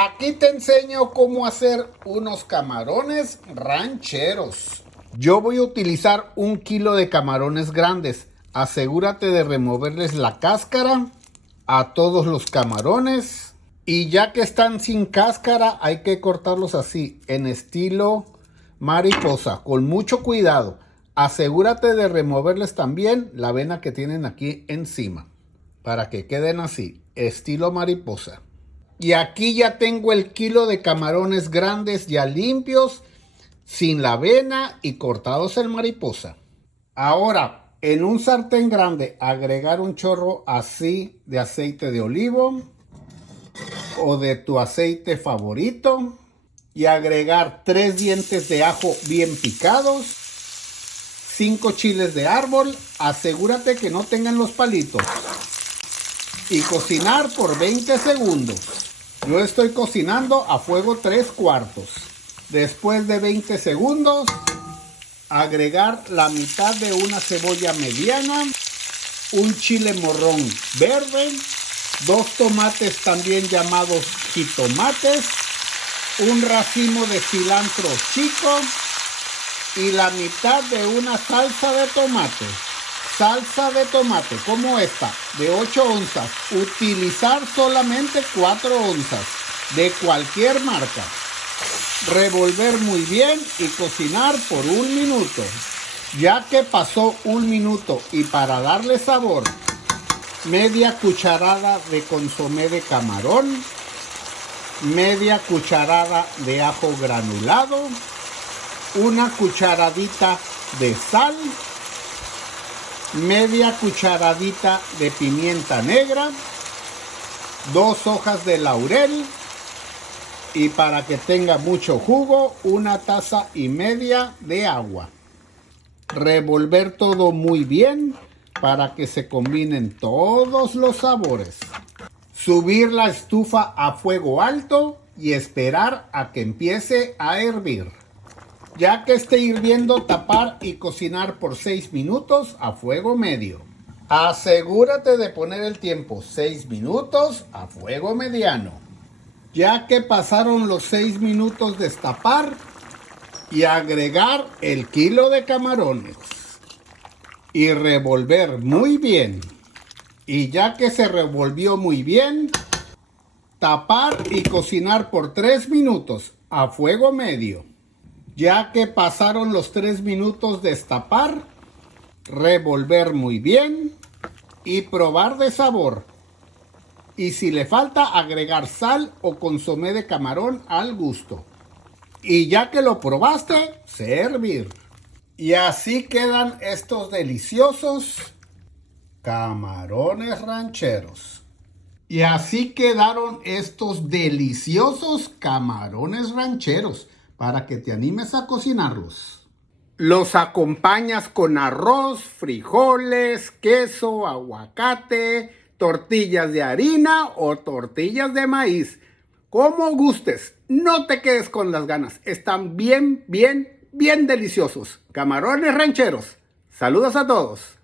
Aquí te enseño cómo hacer unos camarones rancheros. Yo voy a utilizar 1 kilo de camarones grandes. Asegúrate de removerles la cáscara a todos los camarones. Y ya que están sin cáscara, hay que cortarlos así, en estilo mariposa, con mucho cuidado. Asegúrate de removerles también la vena que tienen aquí encima, para que queden así, estilo mariposa. Y aquí ya tengo el kilo de camarones grandes ya limpios, sin la vena y cortados en mariposa. Ahora, en un sartén grande, agregar un chorro así de aceite de olivo o de tu aceite favorito y agregar 3 dientes de ajo bien picados, 5 chiles de árbol, asegúrate que no tengan los palitos, y cocinar por 20 segundos. Yo estoy cocinando a fuego 3/4. Después de 20 segundos, agregar la mitad de una cebolla mediana, un chile morrón verde, 2 tomates también llamados jitomates, un racimo de cilantro chico y la mitad de una salsa de tomate. Salsa de tomate como esta, de 8 onzas. Utilizar solamente 4 onzas, de cualquier marca. Revolver muy bien y cocinar por 1 minuto. Ya que pasó 1 minuto y para darle sabor, media cucharada de consomé de camarón, media cucharada de ajo granulado, una cucharadita de sal, media cucharadita de pimienta negra, 2 hojas de laurel y para que tenga mucho jugo, 1,5 tazas de agua. Revolver todo muy bien para que se combinen todos los sabores. Subir la estufa a fuego alto y esperar a que empiece a hervir. Ya que esté hirviendo, tapar y cocinar por 6 minutos a fuego medio. Asegúrate de poner el tiempo 6 minutos a fuego mediano. Ya que pasaron los 6 minutos, destapar y agregar el kilo de camarones. Y revolver muy bien. Y ya que se revolvió muy bien, tapar y cocinar por 3 minutos a fuego medio. Ya que pasaron los 3 minutos, destapar, revolver muy bien y probar de sabor. Y si le falta, agregar sal o consomé de camarón al gusto. Y ya que lo probaste, servir. Y así quedan estos deliciosos camarones rancheros. Y así quedaron estos deliciosos camarones rancheros, para que te animes a cocinarlos. Los acompañas con arroz, frijoles, queso, aguacate, tortillas de harina o tortillas de maíz. Como gustes, no te quedes con las ganas. Están bien deliciosos. Camarones rancheros. Saludos a todos.